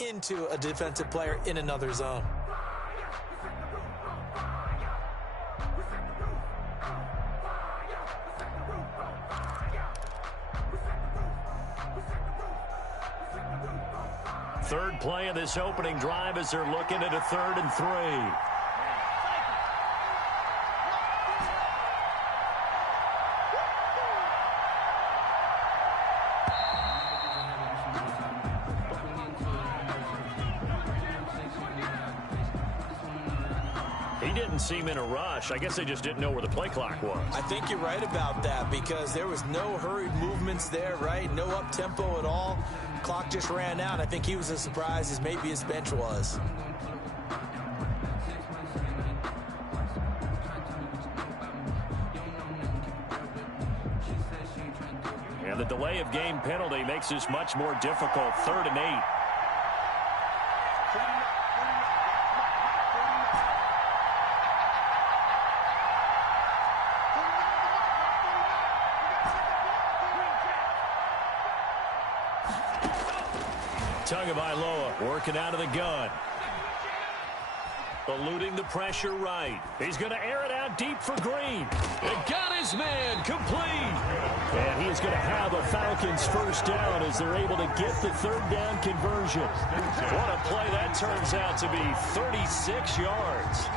into a defensive player in another zone. Third play of this opening drive as they're looking at a 3rd and 3. He didn't seem in a rush. I guess they just didn't know where the play clock was. I think you're right about that because there was no hurried movements there, right? No up-tempo at all. Clock just ran out. I think he was as surprised as maybe his bench was. And the delay of game penalty makes this much more difficult. 3rd and 8. Tagovailoa working out of the gun. Eluding the pressure right. He's going to air it out deep for Green. And got his man complete. And he is going to have a Falcons first down as they're able to get the 3rd down conversion. What a play that turns out to be. 36 yards.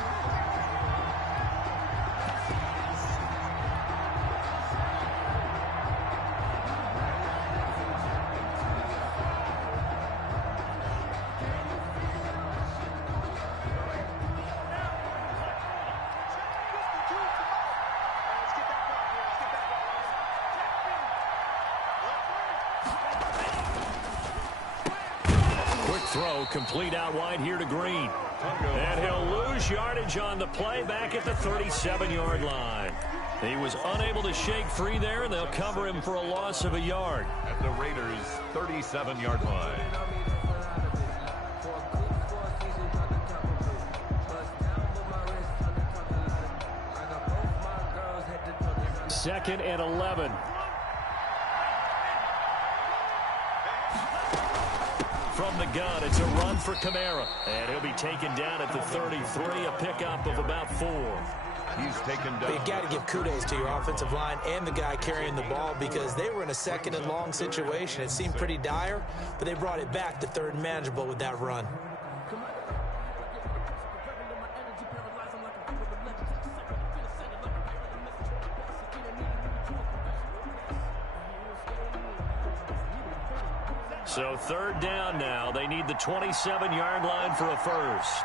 Throw complete out wide here to Green. And he'll lose yardage on the play back at the 37-yard line. He was unable to shake free there, and they'll cover him for a loss of a yard. At the Raiders' 37-yard line. 2nd and 11. From the gun, it's a run for Kamara. And he'll be taken down at the 33, a pickup of about 4. He's taken down. You've got to give kudos to your offensive line and the guy carrying the ball because they were in a 2nd and long situation. It seemed pretty dire, but they brought it back to 3rd and manageable with that run. So 3rd down now. They need the 27-yard line for a first.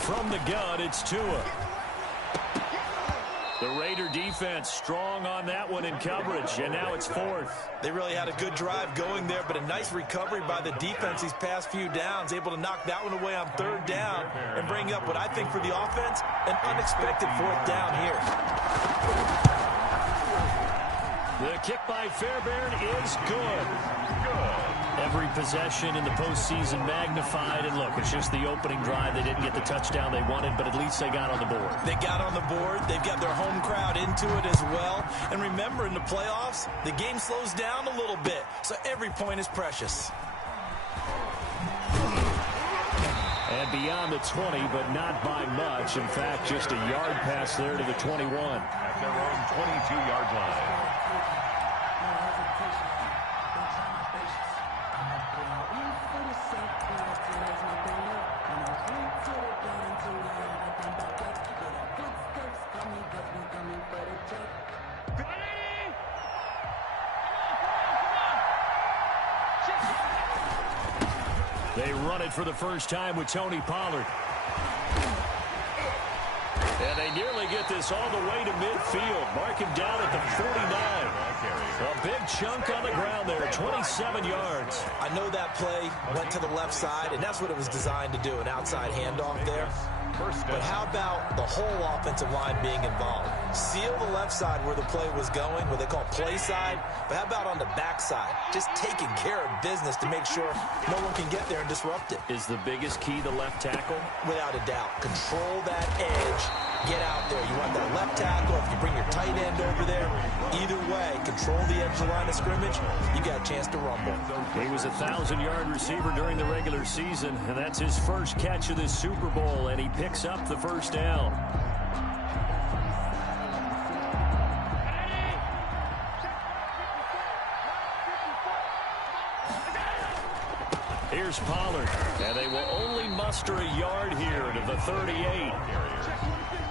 From the gun, it's Tua. The Raider defense strong on that one in coverage, and now it's 4th. They really had a good drive going there, but a nice recovery by the defense these past few downs, able to knock that one away on 3rd down and bring up what I think for the offense, an unexpected 4th down here. The kick by Fairbairn is good. Every possession in the postseason magnified. And look, it's just the opening drive. They didn't get the touchdown they wanted, but at least they got on the board. They got on the board. They've got their home crowd into it as well. And remember, in the playoffs, the game slows down a little bit. So every point is precious. And beyond the 20, but not by much. In fact, just a yard pass there to the 21. At their own 22-yard line. They run it for the first time with Tony Pollard. And they nearly get this all the way to midfield. Mark him down at the 49. A big chunk on the ground there, 27 yards. I know that play went to the left side, and that's what it was designed to do, an outside handoff there. But how about the whole offensive line being involved? Seal the left side where the play was going, what they call play side. But how about on the back side? Just taking care of business to make sure no one can get there and disrupt it. Is the biggest key the left tackle? Without a doubt. Control that edge get out there. You want that left tackle. If you bring your tight end over there, either way, control the edge of the line of scrimmage, you got a chance to rumble. He was a 1,000-yard receiver during the regular season, and that's his first catch of this Super Bowl, and he picks up the first down. Here's Pollard, and they will only muster a yard here to the 38.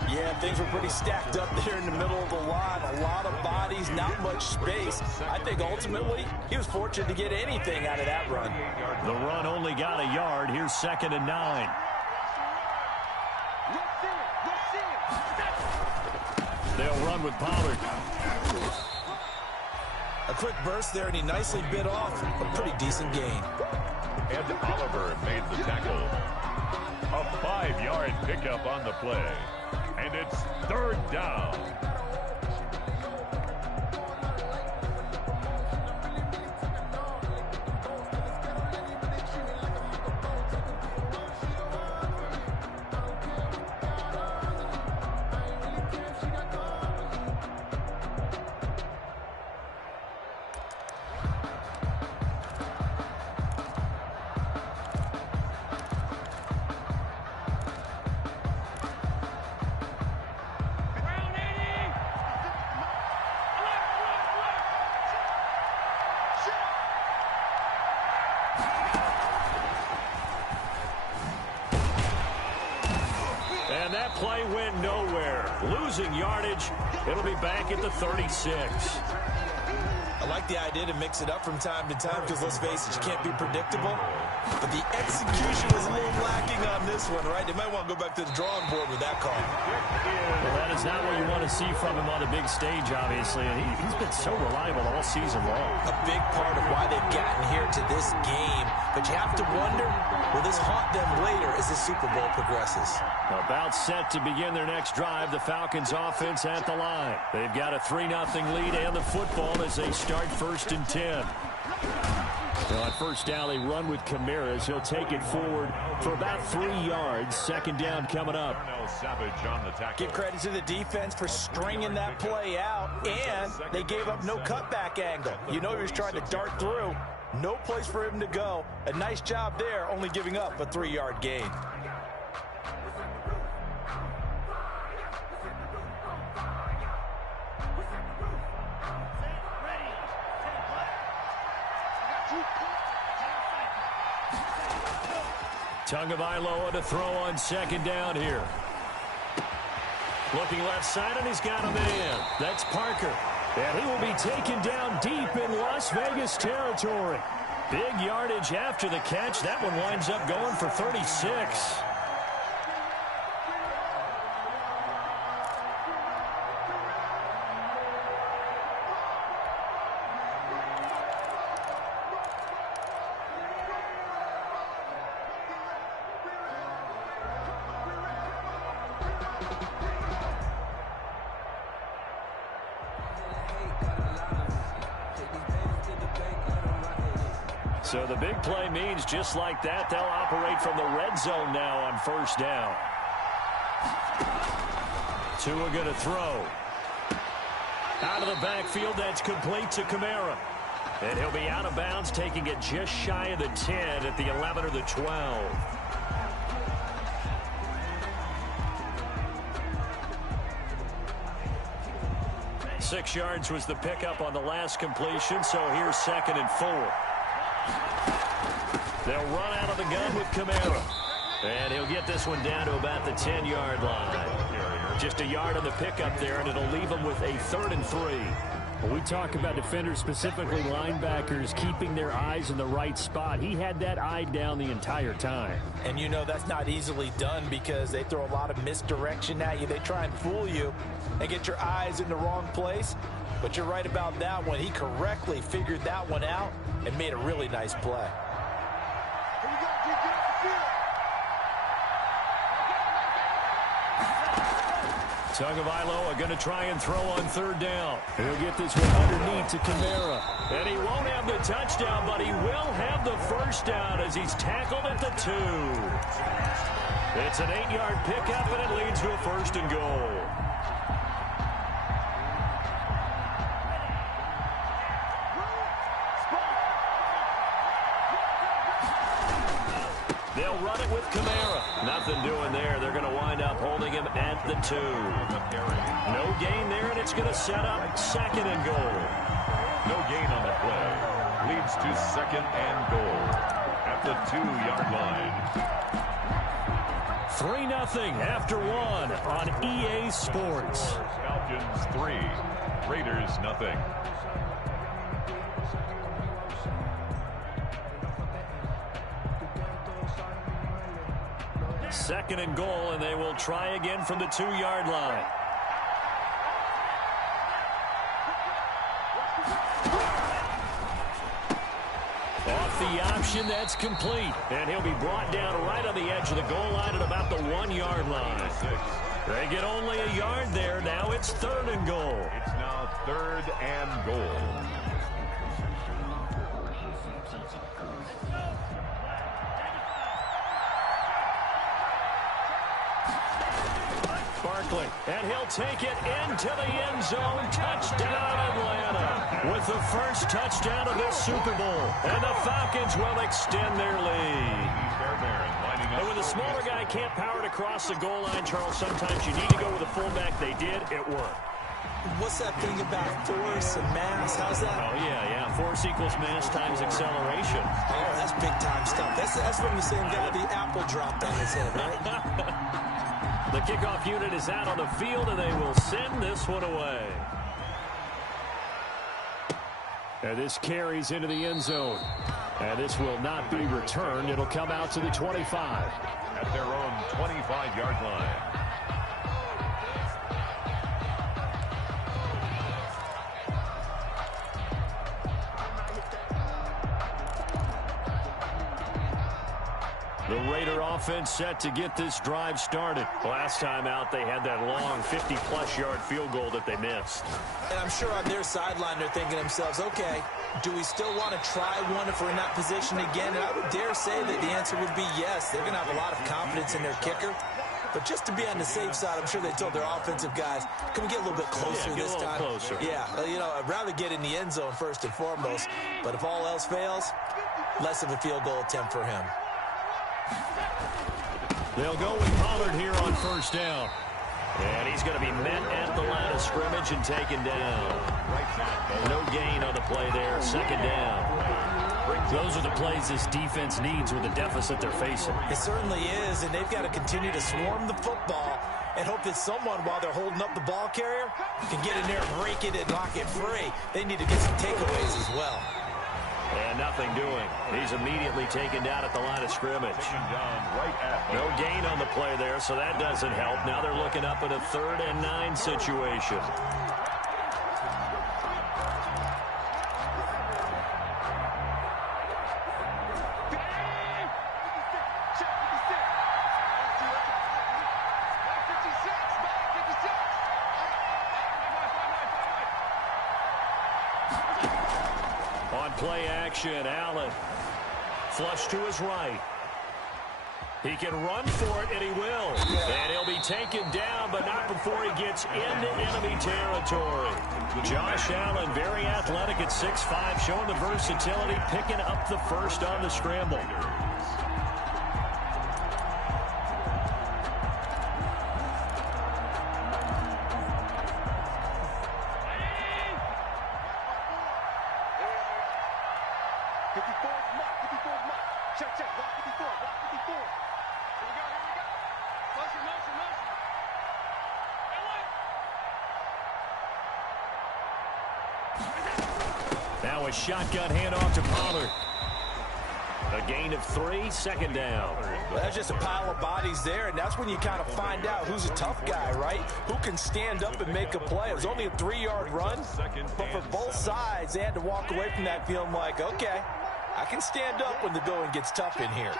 Yeah, things were pretty stacked up there in the middle of the line. A lot of bodies, not much space. I think ultimately he was fortunate to get anything out of that run. The run only got a yard. Here's 2nd and 9. They'll run with Pollard. A quick burst there, and he nicely bit off a pretty decent gain. And Oliver made the tackle. A 5-yard pickup on the play. And it's 3rd down. And that play went nowhere. Losing yardage. It'll be back at the 36. I like the idea to mix it up from time to time because, let's face it, you can't be predictable. But the execution was a little lacking on this one, right? They might want to go back to the drawing board with that call. Well, that is not what you want to see from him on a big stage, obviously. And he's been so reliable all season long. A big part of why they've gotten here to this game. But you have to wonder, will this haunt them later as the Super Bowl progresses? About set to begin their next drive, the Falcons offense at the line. They've got a 3-0 lead and the football as they start 1st and 10. Now on first down, they run with Kamara as he'll take it forward for about 3 yards. 2nd down coming up. Give credit to the defense for stringing that play out, and they gave up no cutback angle. You know he was trying to dart through. No place for him to go. A nice job there, only giving up a 3-yard gain. Tagovailoa to throw on 2nd down here. Looking left side, and he's got a man. That's Parker. And he will be taken down deep in Las Vegas territory. Big yardage after the catch. That one winds up going for 36. So the big play means just like that, they'll operate from the red zone now on 1st down. Tua going to throw. Out of the backfield, that's complete to Kamara. And he'll be out of bounds, taking it just shy of the 10 at the 11 or the 12. Six yards was the pickup on the last completion, so here's 2nd and 4. They'll run out of the gun with Kamara. And he'll get this one down to about the 10-yard line. Just a yard on the pickup there, and it'll leave them with a 3rd and 3. Well, we talk about defenders, specifically linebackers, keeping their eyes in the right spot. He had that eye down the entire time. And you know that's not easily done because they throw a lot of misdirection at you. They try and fool you and get your eyes in the wrong place. But you're right about that one. He correctly figured that one out and made a really nice play. Tagovailoa going to try and throw on 3rd down. He'll get this one underneath to Kamara. And he won't have the touchdown, but he will have the 1st down as he's tackled at the 2. It's an 8-yard pickup, and it leads to a 1st and goal. They'll run it with Kamara. Nothing doing there. They're going to wind up holding him at the 2. No gain there, and it's going to set up 2nd and goal. No gain on the play. Leads to 2nd and goal at the 2-yard line. 3-0 after 1 on EA Sports. Falcons 3, Raiders 0. Second and goal, and they will try again from the 2-yard line. Off the option, that's complete. And he'll be brought down right on the edge of the goal line at about the 1-yard line. They get only a yard there. Now it's 3rd and goal. It's now 3rd and goal. Barkley, and he'll take it into the end zone. Touchdown, Atlanta, with the first touchdown of this Super Bowl. And the Falcons will extend their lead. And when the smaller guy can't power it across the goal line, Charles, sometimes you need to go with a fullback. They did. It worked. What's that thing about force and mass? How's that? Oh, yeah. Force equals mass times acceleration. Oh, that's big-time stuff. That's from the same guy the apple dropped on his head, right? The kickoff unit is out on the field, and they will send this one away. And this carries into the end zone. And this will not be returned. It'll come out to the 25. At their own 25-yard line. The Raider offense set to get this drive started. Last time out, they had that long 50-plus yard field goal that they missed. And I'm sure on their sideline, they're thinking to themselves, okay, do we still want to try one if we're in that position again? And I would dare say that the answer would be yes. They're going to have a lot of confidence in their kicker. But just to be on the safe side, I'm sure they told their offensive guys, can we get a little bit closer this time? Closer. Yeah, I'd rather get in the end zone first and foremost. But if all else fails, less of a field goal attempt for him. They'll go with Pollard here on 1st down. And he's going to be met at the line of scrimmage and taken down. No gain on the play there. 2nd down. Those are the plays this defense needs with the deficit they're facing. It certainly is, and they've got to continue to swarm the football and hope that someone, while they're holding up the ball carrier, can get in there and rake it and knock it free. They need to get some takeaways as well. And nothing doing. He's immediately taken down at the line of scrimmage. No gain on the play there, so that doesn't help. Now they're looking up at a 3rd and 9 situation. Play action, Allen. Flush to his right. He can run for it, and he will. And he'll be taken down, but not before he gets into enemy territory. Josh Allen, very athletic at 6'5", showing the versatility, picking up the first on the scramble. Now a shotgun handoff to Pollard. A gain of 3, 2nd down. Well, that's just a pile of bodies there, and that's when you kind of find out who's a tough guy, right? Who can stand up and make a play. It was only a 3-yard run, but for both sides, they had to walk away from that feeling like, okay, I can stand up when the going gets tough in here.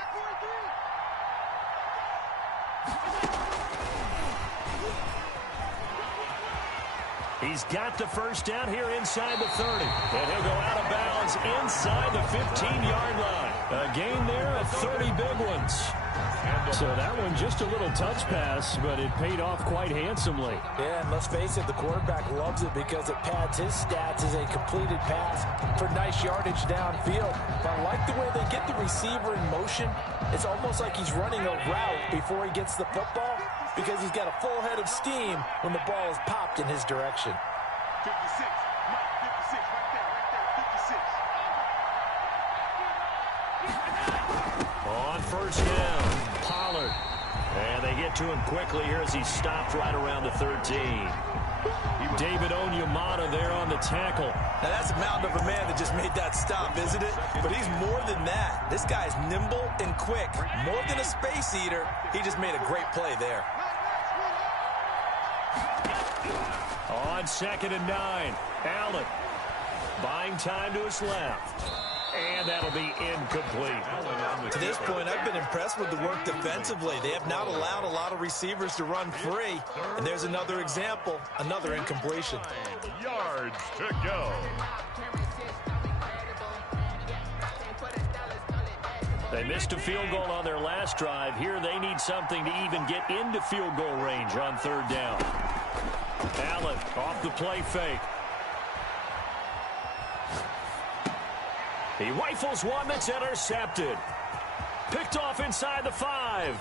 He's got the first down here inside the 30. And he'll go out of bounds inside the 15-yard line. A gain there of 30 big ones. So that one just a little touch pass, but it paid off quite handsomely. Yeah, and let's face it, the quarterback loves it because it pads his stats as a completed pass for nice yardage downfield. But I like the way they get the receiver in motion. It's almost like he's running a route before he gets the football because he's got a full head of steam when the ball is popped in his direction. 56, Mike, 56, right there, 56. On first down, Pollard. And they get to him quickly here as he stopped right around the 13. David Onyemata there on the tackle. Now that's a mountain of a man that just made that stop, isn't it? But he's more than that. This guy's nimble and quick. More than a space eater, he just made a great play there. On 2nd and 9, Allen buying time to his left. And that'll be incomplete. To this point, I've been impressed with the work defensively. They have not allowed a lot of receivers to run free. And there's another example, another incompletion. 9 yards to go. They missed a field goal on their last drive. Here they need something to even get into field goal range on 3rd down. Allen off the play fake. He rifles one that's intercepted. Picked off inside the 5.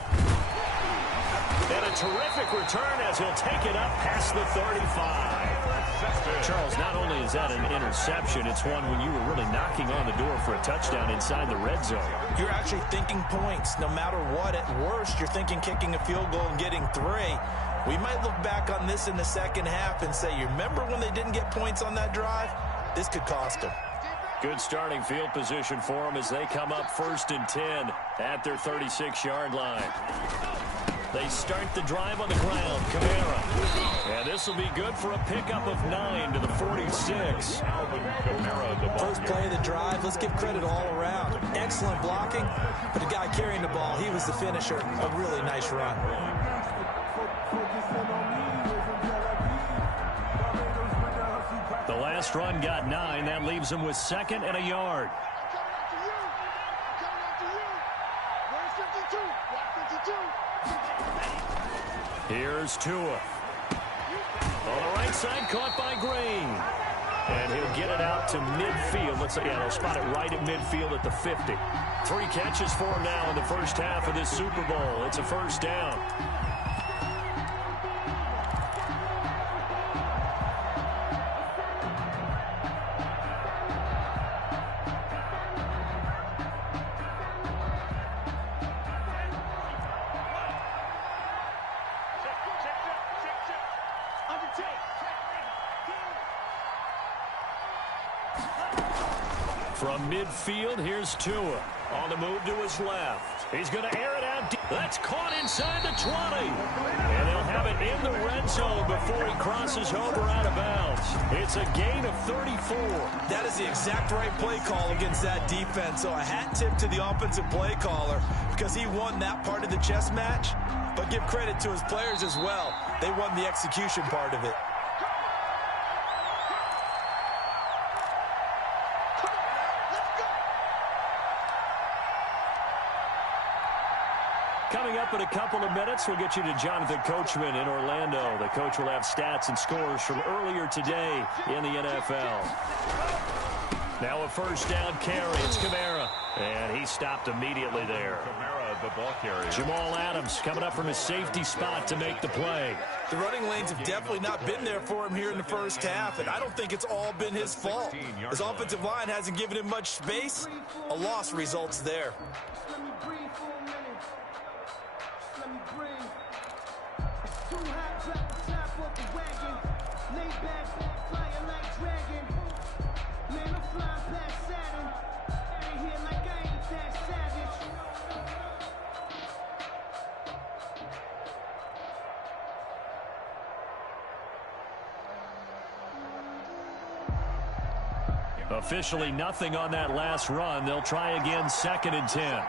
And a terrific return as he'll take it up past the 35. Charles, not only is that an interception, it's one when you were really knocking on the door for a touchdown inside the red zone. You're actually thinking points. No matter what, at worst, you're thinking kicking a field goal and getting 3. We might look back on this in the second half and say, you remember when they didn't get points on that drive? This could cost them. Good starting field position for them as they come up 1st and 10 at their 36-yard line. They start the drive on the ground. Kamara. And this will be good for a pickup of 9 to the 46. First play of the drive, let's give credit all around. Excellent blocking, but the guy carrying the ball, he was the finisher. A really nice run. The last run got 9. That leaves him with 2nd and a yard. Here's Tua. On the right side, caught by Green. And he'll get it out to midfield. Let's say, they'll spot it right at midfield at the 50. 3 catches for him now in the first half of this Super Bowl. It's a 1st down. From midfield, here's Tua. On the move to his left. He's going to air it out deep. That's caught inside the 20. And they'll have it in the red zone before he crosses over out of bounds. It's a gain of 34. That is the exact right play call against that defense. So a hat tip to the offensive play caller because he won that part of the chess match. But give credit to his players as well. They won the execution part of it. Coming up in a couple of minutes, we'll get you to Jonathan Coachman in Orlando. The coach will have stats and scores from earlier today in the NFL. Now a 1st down carry. It's Kamara. And he stopped immediately there. Kamara, the ball carrier. Jamal Adams coming up from his safety spot to make the play. The running lanes have definitely not been there for him here in the first half, and I don't think it's all been his fault. His offensive line hasn't given him much space. A loss results there. Officially nothing on that last run. They'll try again 2nd and 10.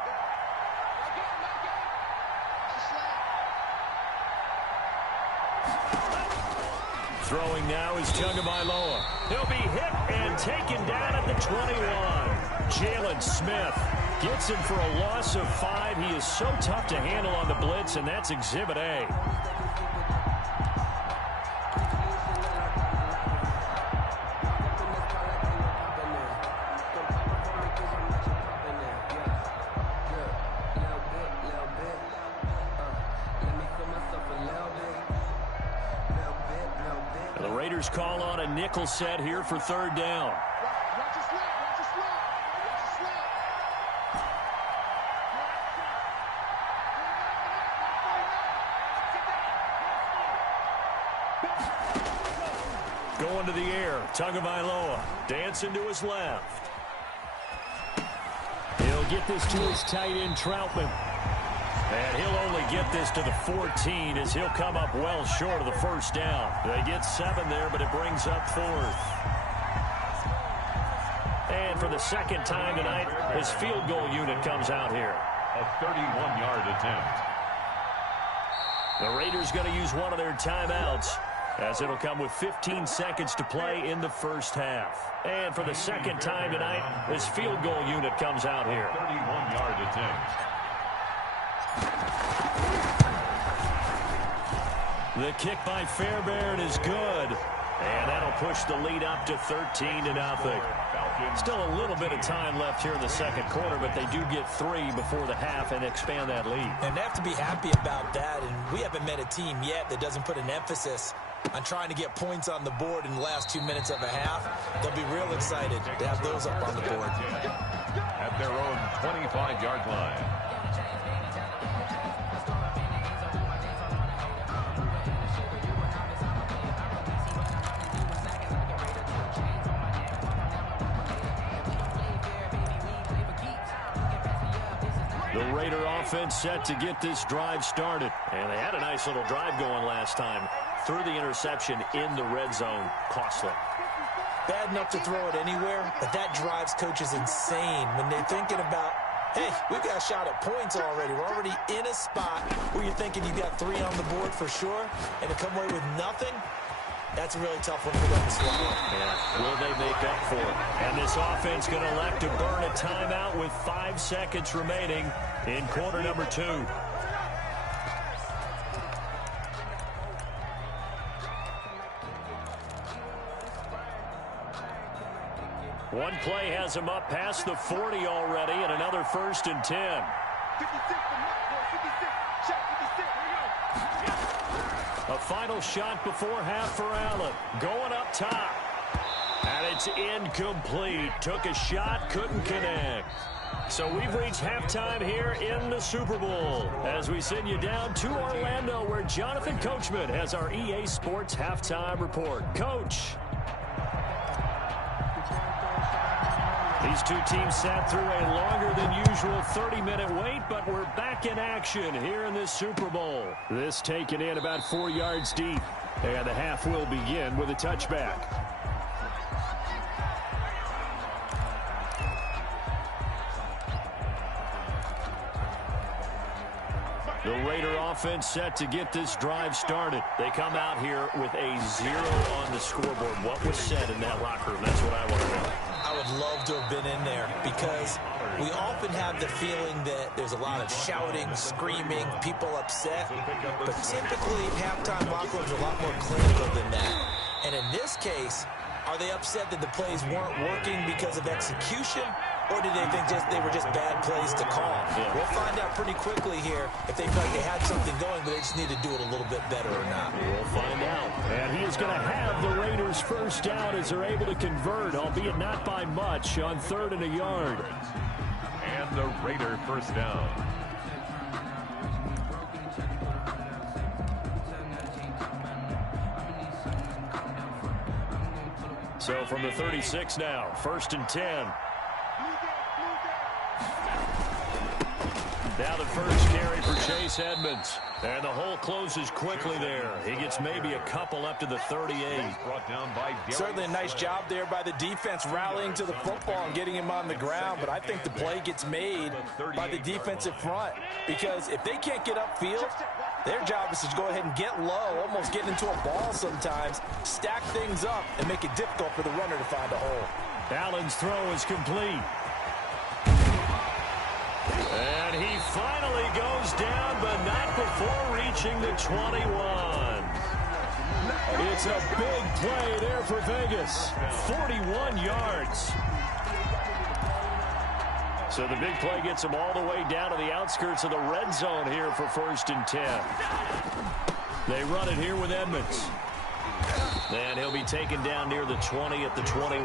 Throwing now is Tagovailoa. He'll be hit and taken down at the 21. Jalen Smith Gets him for a loss of 5. He is so tough to handle on the blitz, and that's Exhibit A. The Raiders call on a nickel set here for third down. Watch your slap. Watch your slap. Watch your slap. Going to the air, Tagovailoa dancing to his left. He'll get this to his tight end, Troutman. And he'll only get this to the 14 as he'll come up well short of the first down. They get 7 there, but it brings up 4th. And for the second time tonight, his field goal unit comes out here. A 31-yard attempt. The Raiders going to use one of their timeouts, as it'll come with 15 seconds to play in the first half. And for the second time tonight, his field goal unit comes out here. 31-yard attempt. The kick by Fairbairn is good. And that'll push the lead up to 13-0. Still a little bit of time left here in the second quarter, but they do get 3 before the half and expand that lead. And they have to be happy about that. And we haven't met a team yet that doesn't put an emphasis on trying to get points on the board in the last 2 minutes of a half. They'll be real excited to have those up on the board. At their own 25-yard line. The Raider offense set to get this drive started. And they had a nice little drive going last time. Threw the interception in the red zone. Costly. Bad enough to throw it anywhere, but that drives coaches insane when they're thinking about, hey, we've got a shot at points already. We're already in a spot where you're thinking you got 3 on the board for sure, and to come away with nothing, that's a really tough one for them to swallow. Yeah. Will they make up for it? And this offense going to elect to burn a timeout with 5 seconds remaining in quarter number 2. One play has him up past the 40 already, and another 1st and 10. 56 for Mike, boy. 56. Shot 56. Here we go. A final shot before half for Allen. Going up top. And it's incomplete. Took a shot, couldn't connect. So we've reached halftime here in the Super Bowl as we send you down to Orlando, where Jonathan Coachman has our EA Sports halftime report. Coach. These two teams sat through a longer than usual 30-minute wait, but we're back in action here in this Super Bowl. This taken in about 4 yards deep, and the half will begin with a touchback. The Raider offense set to get this drive started. They come out here with a 0 on the scoreboard. What was said in that locker room? That's what I want to know. I would love to have been in there because we often have the feeling that there's a lot of shouting, screaming, people upset. But typically, halftime locker rooms are a lot more clinical than that. And in this case, are they upset that the plays weren't working because of execution? Or did they think they were just bad plays to call? Yeah. We'll find out pretty quickly here if they felt like they had something going, but they just need to do it a little bit better or not. We'll find out. And he is going to have the Raiders first down as they're able to convert, albeit not by much, on 3rd and a yard. And the Raider first down. So from the 36 now, 1st and 10. Now the first carry for Chase Edmonds. And the hole closes quickly there. He gets maybe a couple up to the 38. Brought down by certainly a nice job there by the defense rallying to the football and getting him on the ground. But I think the play gets made by the defensive front. Because if they can't get upfield, their job is to go ahead and get low, almost get into a ball sometimes, stack things up, and make it difficult for the runner to find a hole. Allen's throw is complete. And he finally goes down, but not before reaching the 21. It's a big play there for Vegas. 41 yards. So the big play gets him all the way down to the outskirts of the red zone here for 1st and 10. They run it here with Edmonds. And he'll be taken down near the 20 at the 21.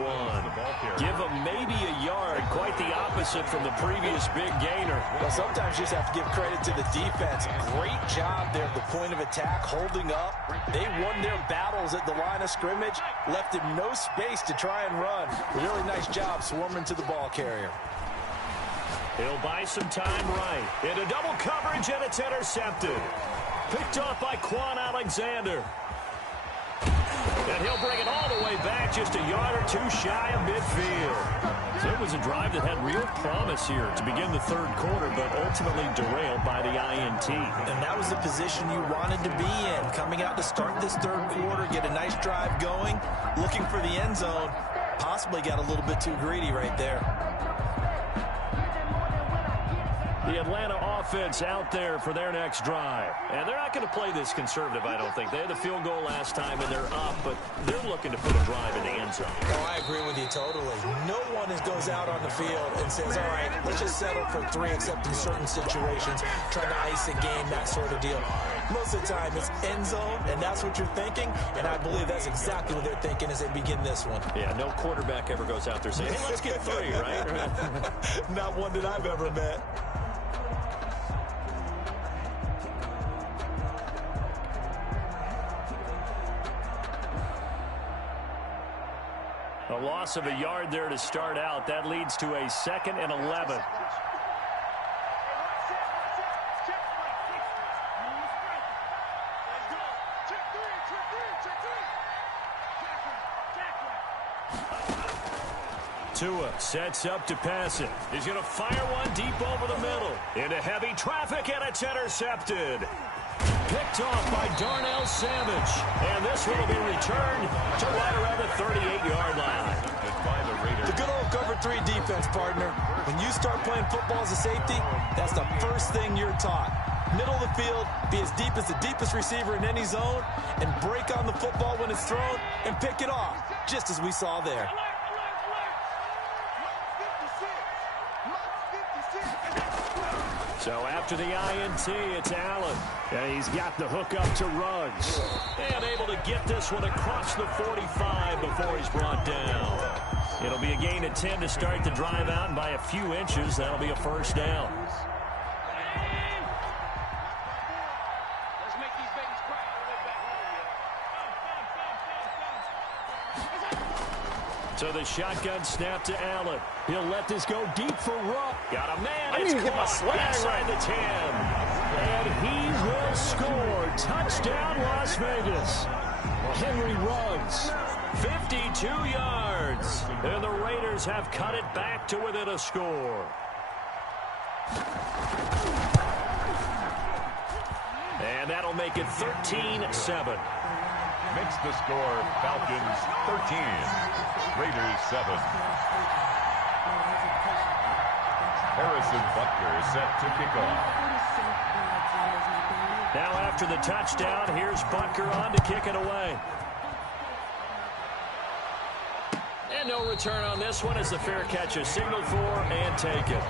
Give him maybe a yard. Quite the opposite from the previous big gainer. Well, sometimes you just have to give credit to the defense. Great job there at the point of attack, holding up. They won their battles at the line of scrimmage, left him no space to try and run. Really nice job swarming to the ball carrier. He'll buy some time right. Into double coverage, and it's intercepted. Picked off by Quan Alexander. And he'll bring it all the way back, just a yard or two shy of midfield. So it was a drive that had real promise here to begin the third quarter, but ultimately derailed by the INT. And that was the position you wanted to be in. Coming out to start this third quarter, get a nice drive going, looking for the end zone. Possibly got a little bit too greedy right there. The Atlanta offense out there for their next drive. And they're not going to play this conservative, I don't think. They had the field goal last time, and they're up, but they're looking to put a drive in the end zone. Oh, I agree with you totally. No one goes out on the field and says, all right, let's just settle for 3, except in certain situations, trying to ice a game, that sort of deal. Most of the time, it's end zone, and that's what you're thinking, and I believe that's exactly what they're thinking as they begin this one. Yeah, no quarterback ever goes out there saying, hey, let's get 3, right? Not one that I've ever met. A loss of a yard there to start out. That leads to a 2nd and 11. Tua sets up to pass it. He's going to fire one deep over the middle. Into heavy traffic, and it's intercepted. Picked off by Darnell Savage. And this one will be returned to right around the 38-yard line. The good old cover 3 defense, partner. When you start playing football as a safety, that's the first thing you're taught. Middle of the field, be as deep as the deepest receiver in any zone, and break on the football when it's thrown and pick it off, just as we saw there. So after the INT, it's Allen. And he's got the hook up to Ruggs. And able to get this one across the 45 before he's brought down. It'll be a gain of 10 to start the drive out, and by a few inches, that'll be a first down. So the shotgun snap to Allen. He'll let this go deep for Rupp. Got a man. I need to get my swag inside the 10. And he will score. Touchdown, Las Vegas. Henry Ruggs. 52 yards. And the Raiders have cut it back to within a score. And that'll make it 13-7. Makes the score Falcons 13, Raiders 7. Harrison Butker set to kick off. Now after the touchdown, here's Butker on to kick it away. And no return on this one as the fair catch is signaled for and taken.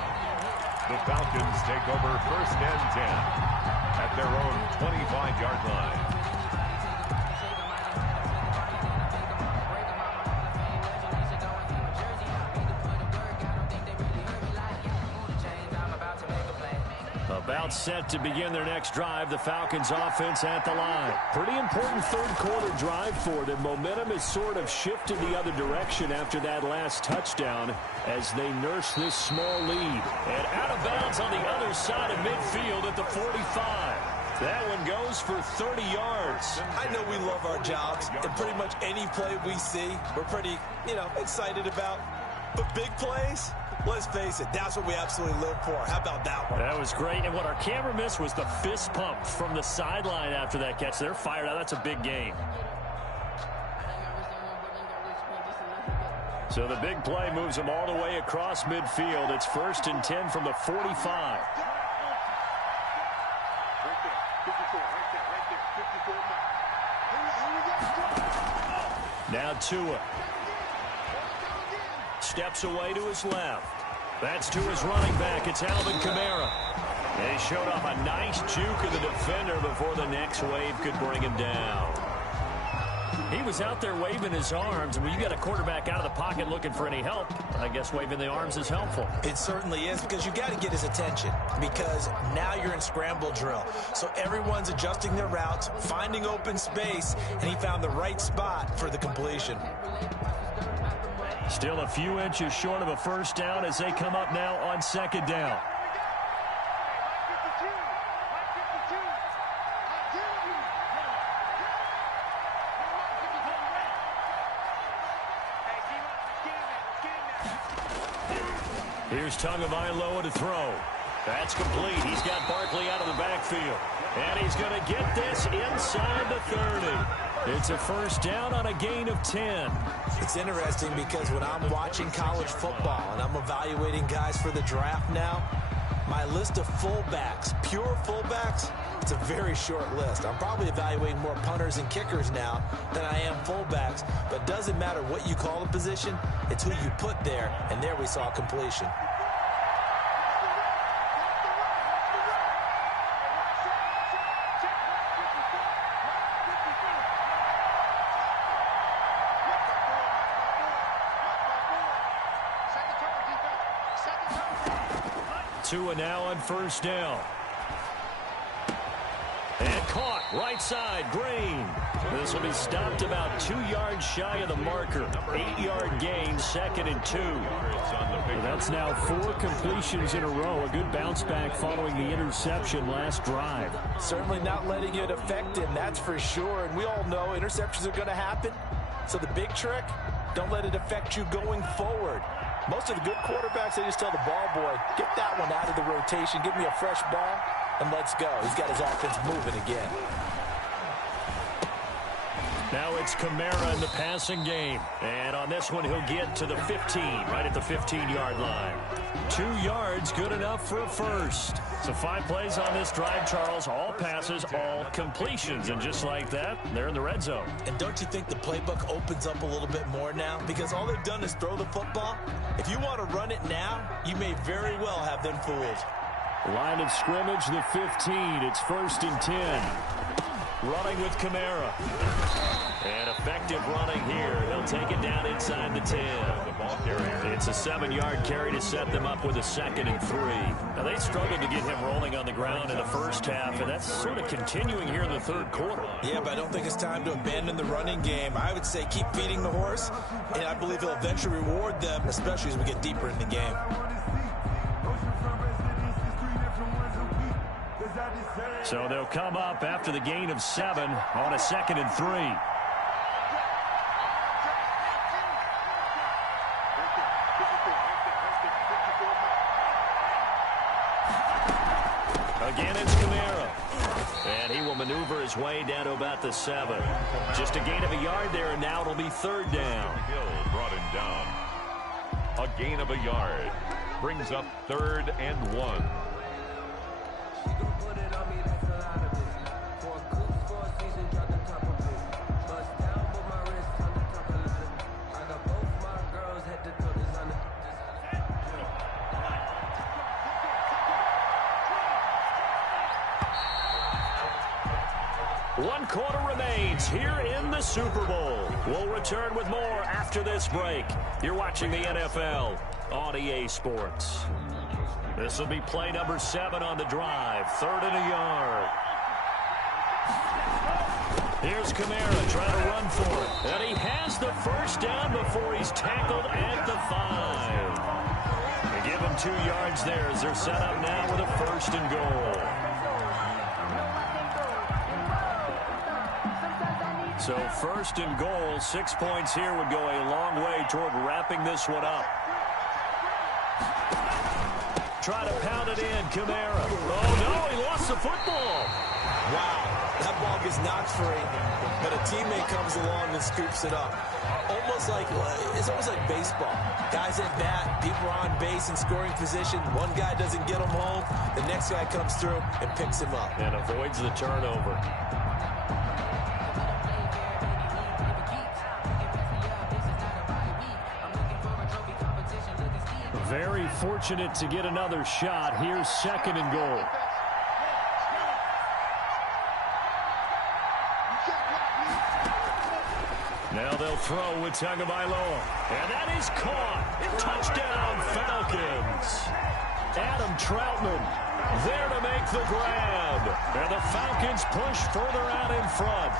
The Falcons take over 1st and 10 at their own 25-yard line. About set to begin their next drive, the Falcons offense at the line. Pretty important third quarter drive for them. Momentum has sort of shifted the other direction after that last touchdown as they nurse this small lead. And out of bounds on the other side of midfield at the 45. That one goes for 30 yards. I know we love our jobs, and pretty much any play we see, we're pretty, excited about. But big plays, let's face it, that's what we absolutely live for. How about that one? That was great. And what our camera missed was the fist pump from the sideline after that catch. They're fired out. That's a big game. So the big play moves them all the way across midfield. It's 1st and 10 from the 45. Now Tua. Steps away to his left. That's to his running back. It's Alvin Kamara. And he showed off a nice juke of the defender before the next wave could bring him down. He was out there waving his arms, and when you got a quarterback out of the pocket looking for any help, I guess waving the arms is helpful. It certainly is, because you got to get his attention, because now you're in scramble drill. So everyone's adjusting their routes, finding open space, and he found the right spot for the completion. Still a few inches short of a first down as they come up now on second down. Here's Tagovailoa to throw. That's complete. He's got Barkley out of the backfield. And he's going to get this inside the 30. It's a first down on a gain of 10. It's interesting because when I'm watching college football and I'm evaluating guys for the draft now, my list of fullbacks, pure fullbacks, it's a very short list. I'm probably evaluating more punters and kickers now than I am fullbacks, but it doesn't matter what you call the position, it's who you put there, and there we saw completion. Tua now on first down. And caught right side, Green. This will be stopped about 2 yards shy of the marker. 8-yard gain, 2nd and 2. Well, that's now 4 completions in a row. A good bounce back following the interception last drive. Certainly not letting it affect him, that's for sure. And we all know interceptions are going to happen. So the big trick, don't let it affect you going forward. Most of the good quarterbacks, they just tell the ball boy, get that one out of the rotation, give me a fresh ball, and let's go. He's got his offense moving again. Now it's Kamara in the passing game. And on this one, he'll get to the 15, right at the 15-yard line. 2 yards, good enough for a first. So 5 plays on this drive, Charles. All passes, all completions. And just like that, they're in the red zone. And don't you think the playbook opens up a little bit more now? Because all they've done is throw the football. If you want to run it now, you may very well have them fooled. Line of scrimmage, the 15. It's 1st and 10. Running with Kamara. And effective running here. They'll take it down inside the 10. It's a 7-yard carry to set them up with a 2nd and 3. Now, they struggled to get him rolling on the ground in the first half, and that's sort of continuing here in the third quarter. Yeah, but I don't think it's time to abandon the running game. I would say keep feeding the horse, and I believe he'll eventually reward them, especially as we get deeper in the game. So they'll come up after the gain of 7 on a 2nd and 3. Again, it's Kamara. And he will maneuver his way down to about the 7. Just a gain of a yard there, and now it'll be 3rd down. Hill brought him down. A gain of a yard. Brings up 3rd and 1. One quarter remains here in the Super Bowl. We'll return with more after this break. You're watching the NFL on EA Sports. This will be play number 7 on the drive. 3rd and a yard. Here's Kamara trying to run for it. And he has the first down before he's tackled at the 5. They give him 2 yards there as they're set up now with a 1st and goal. So 1st and goal, 6 points here would go a long way toward wrapping this one up. Try to pound it in, Kamara. Oh, no, he lost the football. Wow, that ball gets knocked free, but a teammate comes along and scoops it up. It's almost like baseball. Guys at bat, people are on base in scoring position. One guy doesn't get him home. The next guy comes through and picks him up. And avoids the turnover. Very fortunate to get another shot. Here's 2nd and goal. Now they'll throw with Tagovailoa. And that is caught. Touchdown, Falcons. Adam Troutman there to make the grab. And the Falcons push further out in front.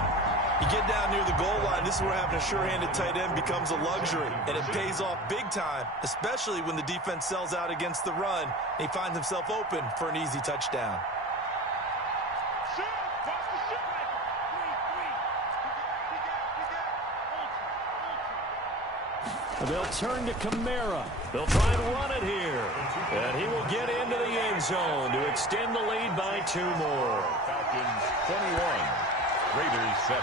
You get down near the goal line, this is where having a sure-handed tight end becomes a luxury, and it pays off big time, especially when the defense sells out against the run. He finds himself open for an easy touchdown. They'll turn to Kamara. They'll try and run it here. And he will get into the end zone to extend the lead by 2 more. Falcons 21, Raiders 7.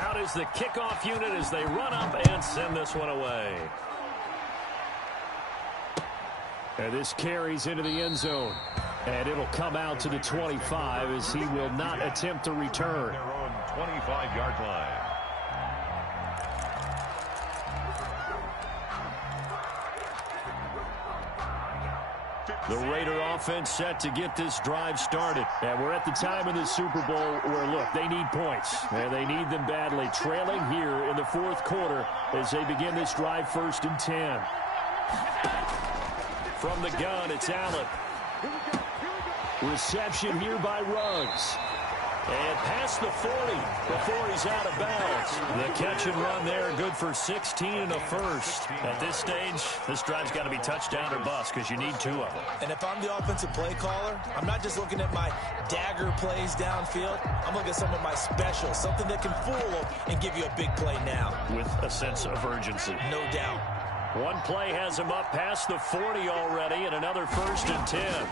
Out is the kickoff unit as they run up and send this one away. And this carries into the end zone. And it'll come out to the 25 as he will not attempt to return. Their own 25-yard line. The Raider offense set to get this drive started. And we're at the time in the Super Bowl where, look, they need points. And they need them badly. Trailing here in the 4th quarter as they begin this drive 1st and 10. From the gun, it's Allen. Reception here by Ruggs. And past the 40 before he's out of bounds. The catch and run there, good for 16 and a first. At this stage, this drive's got to be touchdown or bust because you need 2 of them. And if I'm the offensive play caller, I'm not just looking at my dagger plays downfield. I'm looking at some of my specials, something that can fool them and give you a big play now. With a sense of urgency. No doubt. One play has him up past the 40 already, and another 1st and 10.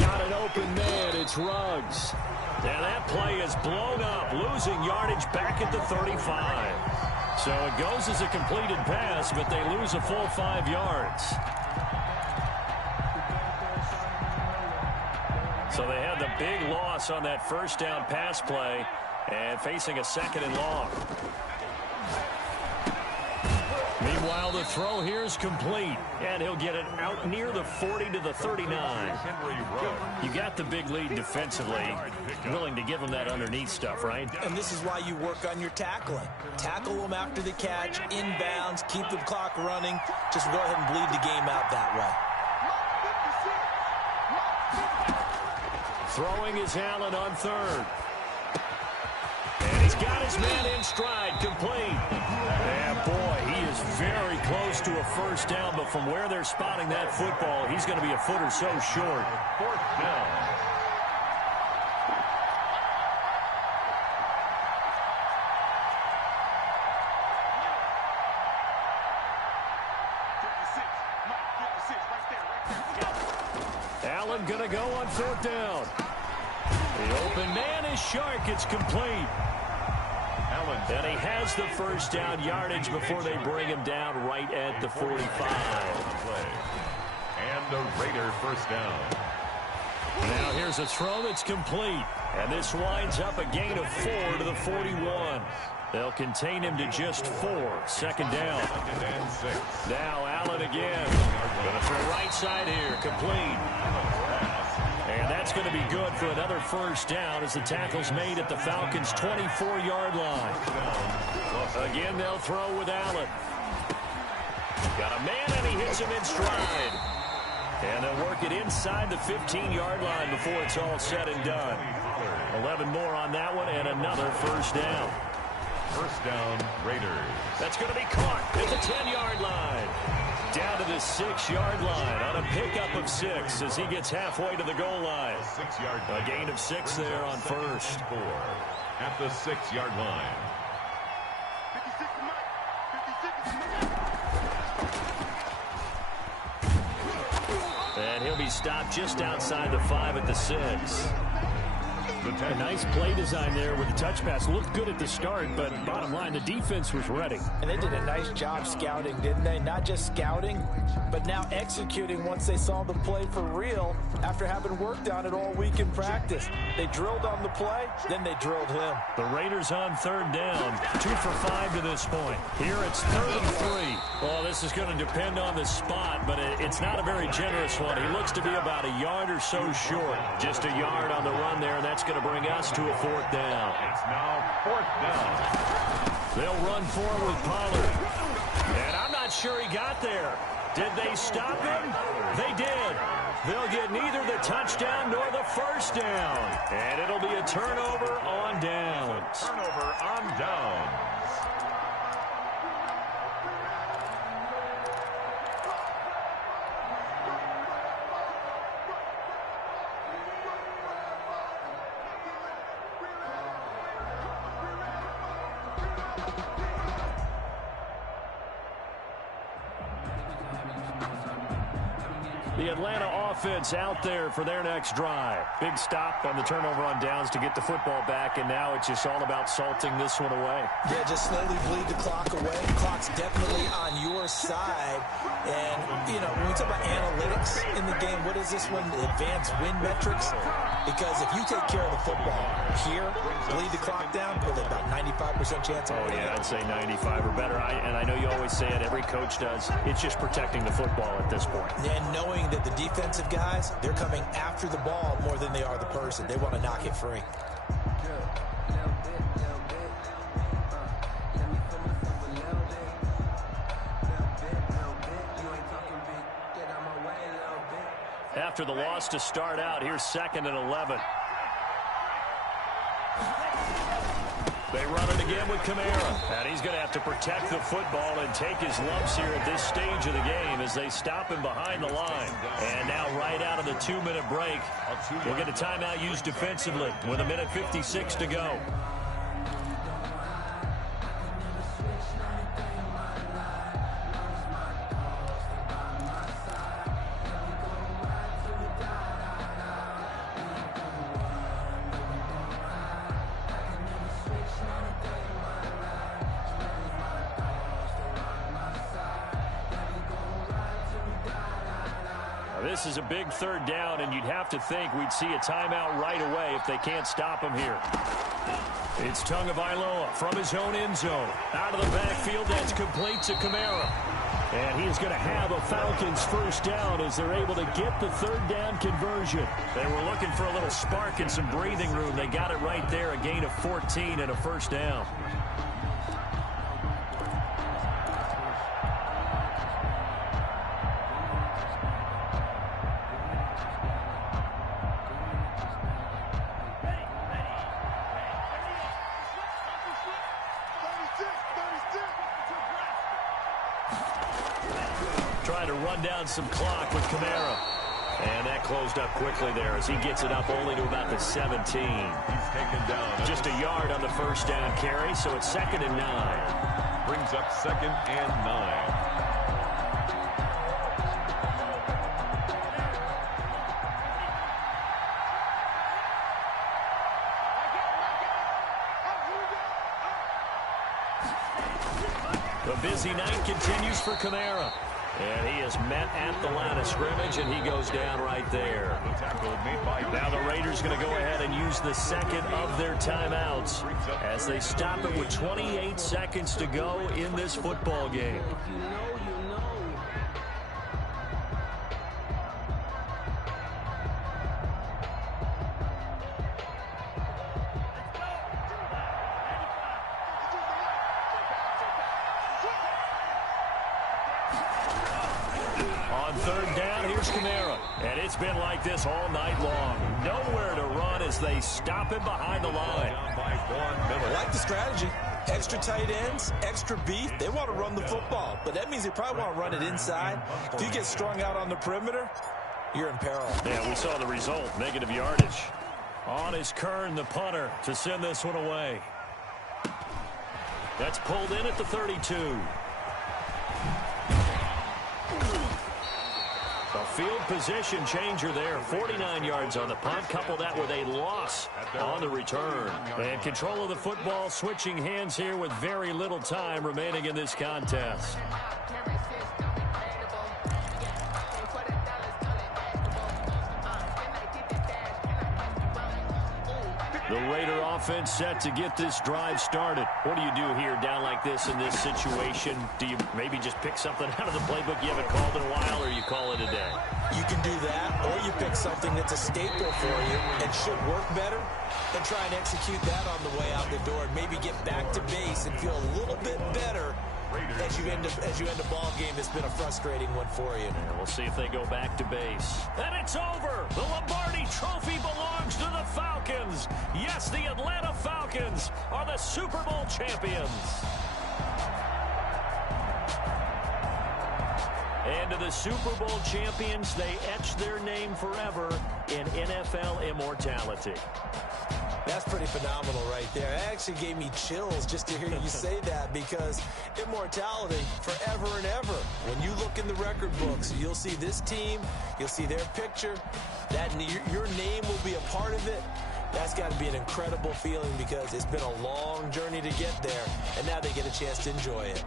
Got an open man, it's Ruggs. And that play is blown up, losing yardage back at the 35. So it goes as a completed pass, but they lose a full 5 yards. So they had the big loss on that 1st down pass play and facing a 2nd and long. Meanwhile, the throw here is complete, and he'll get it out near the 40 to the 39. You got the big lead defensively, willing to give him that underneath stuff, right? And this is why you work on your tackling. Tackle them after the catch, inbounds, keep the clock running. Just go ahead and bleed the game out that way. Throwing is Allen on 3rd. And he's got his man in stride, complete. And boy, he is very close to a 1st down, but from where they're spotting that football, he's going to be a foot or so short. 4th down. Allen going to go on 4th down. The open man is Shark. It's complete. And he has the 1st down yardage before they bring him down right at the 45. And the Raider 1st down. Now here's a throw that's complete. And this winds up a gain of 4 to the 41. They'll contain him to just 4. 2nd down. 2nd and 6. Now Allen again. Going to throw right side here. Complete. And that's going to be good for another 1st down as the tackle's made at the Falcons' 24-yard line. Again, they'll throw with Allen. Got a man, and he hits him in stride. And they'll work it inside the 15-yard line before it's all said and done. 11 more on that one, and another 1st down. 1st down, Raiders. That's going to be caught at the 10-yard line. Down to the 6-yard line on a pickup of 6 as he gets halfway to the goal line. 6-yard A gain of 6 there on 1st. 4 at the 6-yard line. And he'll be stopped just outside the 5 at the 6. the tackle. A nice play design there with the touch pass. Looked good at the start, but bottom line, the defense was ready. And they did a nice job scouting, didn't they? Not just scouting, but now executing once they saw the play for real after having worked on it all week in practice. They drilled on the play, then they drilled him. The Raiders on third down, 2 for 5 to this point. Here it's 3rd and 3. Well, this is going to depend on the spot, but it's not a very generous one. He looks to be about a yard or so short. Just a yard on the run there, and that's going to bring us to a 4th down. It's now 4th down. They'll run forward with Pollard. And I'm not sure he got there. Did they stop him? They did. They'll get neither the touchdown nor the first down. And it'll be a turnover on downs. Turnover on downs. The Atlanta offense out there for their next drive. Big stop on the turnover on downs to get the football back, and now it's just all about salting this one away. Yeah, just slowly bleed the clock away. The clock's definitely on your side. And, you know, when we talk about analytics in the game, what is this one? Advanced win metrics? Because if you take care of the football here, bleed the clock down, with about 95% chance of winning. Oh, yeah, I'd say 95 or better. And I know you always say it, every coach does. It's just protecting the football at this point. And knowing that the defensive guys, they're coming after the ball more than they are the person. They want to knock it free. After the loss to start out, here's 2nd and 11. They run it again with Kamara. And he's going to have to protect the football and take his lumps here at this stage of the game as they stop him behind the line. And now right out of the 2-minute break, we'll get a timeout used defensively with 1:56 to go. This is a big 3rd down, and you'd have to think we'd see a timeout right away if they can't stop him here. It's Tagovailoa from his own end zone. Out of the backfield, that's complete to Kamara. And he is going to have a Falcons first down as they're able to get the 3rd down conversion. They were looking for a little spark and some breathing room. They got it right there, a gain of 14 and a first down. Trying to run down some clock with Kamara. And that closed up quickly there as he gets it up only to about the 17. He's taken down. Just a yard on the first down carry, so it's 2nd and 9. Brings up 2nd and 9. The busy night continues for Kamara. And he is met at the line of scrimmage, and he goes down right there. The tackle made by Now the Raiders going to go ahead and use the 2nd of their timeouts as they stop it with 28 seconds to go in this football game. On 3rd down, here's Kamara. And it's been like this all night long. Nowhere to run as they stop him behind the line. I like the strategy. Extra tight ends, extra beef. They want to run the football, but that means they probably want to run it inside. If you get strung out on the perimeter, you're in peril. Yeah, we saw the result. Negative yardage. On is Kern, the punter, to send this one away. That's pulled in at the 32. The field position changer there. 49 yards on the punt. Couple that with a loss on the return. And control of the football switching hands here with very little time remaining in this contest. The Raider offense set to get this drive started. What do you do here down like this in this situation? Do you maybe just pick something out of the playbook you haven't called in a while, or you call it a day? You can do that, or you pick something that's a staple for you and should work better and try and execute that on the way out the door and maybe get back to base and feel a little bit better as you end a ball game that's been a frustrating one for you. And we'll see if they go back to base. And it's over. The Lombardi Trophy belongs to the Falcons. Yes, the Atlanta Falcons are the Super Bowl champions. And to the Super Bowl champions, they etch their name forever in NFL immortality. That's pretty phenomenal right there. It actually gave me chills just to hear you say that, because immortality forever and ever. When you look in the record books, you'll see this team, you'll see their picture, that your name will be a part of it. That's got to be an incredible feeling, because it's been a long journey to get there, and now they get a chance to enjoy it.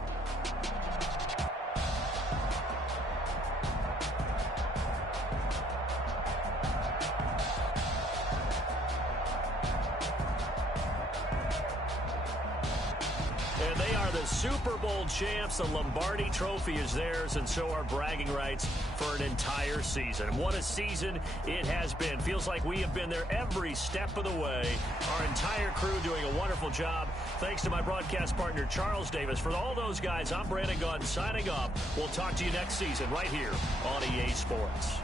And they are the Super Bowl champs. The Lombardi Trophy is theirs, and so are bragging rights for an entire season. What a season it has been. Feels like we have been there every step of the way. Our entire crew doing a wonderful job. Thanks to my broadcast partner, Charles Davis. For all those guys, I'm Brandon Gunn signing off. We'll talk to you next season right here on EA Sports.